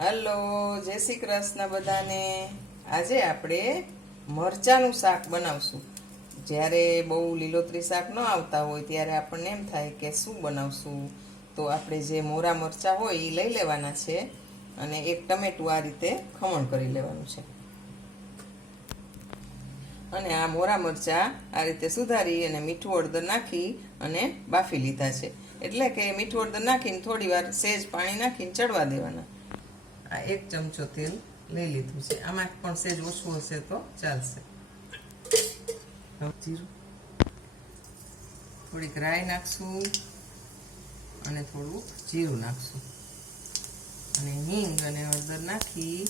Hello, જય શ્રી કૃષ્ણ બધાને. આજે આપણે મરચાનું શાક બનાવશું. જ્યારે બહુ લીલોતરી શાક ન આવતા હોય, ત્યારે આપણને એમ થાય કે શું બનાવશું? તો આપણે જે મોરા મરચાં હોય એ લઈ લેવાના છે અને એક ટમેટું આ રીતે ખમણ કરી લેવાનું છે. અને આ મોરા મરચાં આ રીતે સુધારી અને મીઠું હળદર નાખી અને બાફી લીધા છે. એટલે કે મીઠું હળદર નાખીને થોડી વાર સેજ પાણી નાખીને ચડવા દેવાના. આ એક ચમચો તેલ લઈ લીધું છે. આમાં પણ સેજ ઓછું હશે તો ચાલશે. જીરું. થોડીક રાઈ નાખશું અને થોડુંક જીરું નાખશું. અને હિંગ અને હળદર નાખી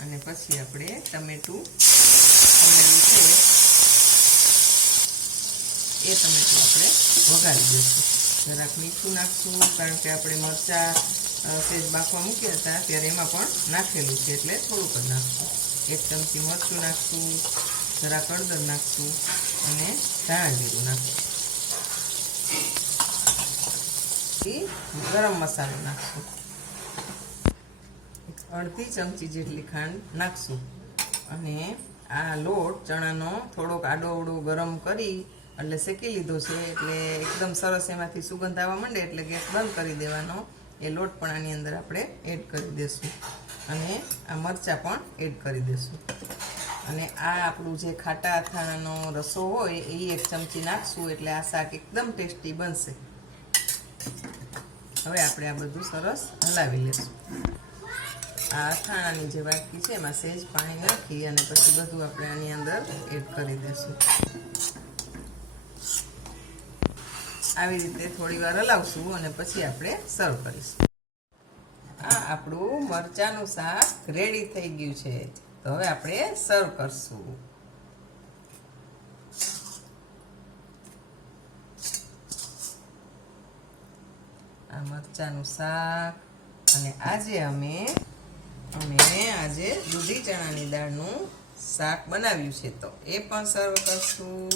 અને પછી આપણે ટમેટું ટમેટું છે. એ ટમેટું આપણે વઘારી દઈશું. જરાક મીઠું નાખશું કારણ કે આપણે મરચાં સેજ બાફવા મૂક્યા હતા, ત્યારે એમાં પણ નાખેલું છે, એટલે થોડુંક જ નાખશું. એક ચમચી મરચું નાખશું, જરાક હળદર નાખશું અને ધાણા જીરું નાખશું. ગરમ મસાલો નાખશું. અડધી ચમચી જેટલી ખાંડ નાખશું. અને આ લોટ ચણાનો થોડોક આડો અવડો ગરમ કરી એટલે શેકી લીધો છે, એટલે એકદમ સરસ એમાંથી સુગંધ આવવા માંડે, એટલે ગેસ બંધ કરી દેવાનો. એ લોટ પણ આની અંદર આપણે એડ કરી દઈશું અને આ મરચાં પણ એડ કરી દઈશું અને આ આપણું જે ખાટા અથાણાનો રસો હોય, એ એક ચમચી નાખશું એટલે આ શાક એકદમ ટેસ્ટી બનશે. હવે આપણે આ બધું સરસ હલાવી લઈશું આ અથાણાની જે વાટકી છે, એમાં સહેજ પાણી નાખી અને પછી બધું આપણે આની અંદર એડ કરી દઈશું આવી રીતે થોડી વાર હલાવશું અને પછી આપણે સર્વ કરીશું. આ આપણું મરચાનું શાક રેડી થઈ ગયું છે. તો હવે આપણે સર્વ કરશું. આ મરચાનું શાક અને આજે અમે અમે આજે દૂધી ચણાની દાળનું શાક બનાવ્યું છે. તો એ પણ સર્વ કરશું.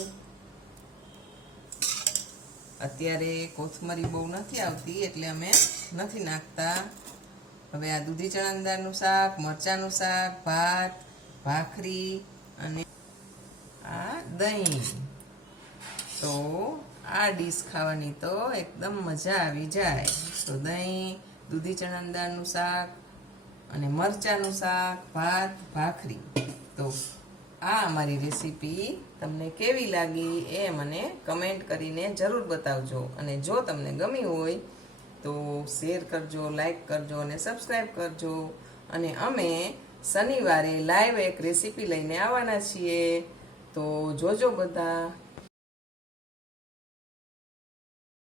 અત્યારે કોથમરી બહુ નથી આવતી એટલે અમે નથી નાખતા. હવે આ દૂધી ચણાદારનું શાક, મરચાંનું શાક, ભાત, ભાખરી અને આ દહીં. તો આ ડીશ ખાવાની તો એકદમ મજા આવી જાય. તો દહીં, દૂધી ચણાદારનું શાક અને મરચાંનું શાક, ભાત, ભાખરી. તો આ અમારી રેસીપી તમને કેવી લાગી એ મને કમેન્ટ કરીને જરૂર બતાવજો. અને જો તમને ગમી હોય તો શેર કરજો, લાઈક કરજો અને સબસ્ક્રાઈબ કરજો. અને અમે શનિવારે લાઈવ એક રેસીપી લઈને આવવાના છીએ. તો જોજો બધા.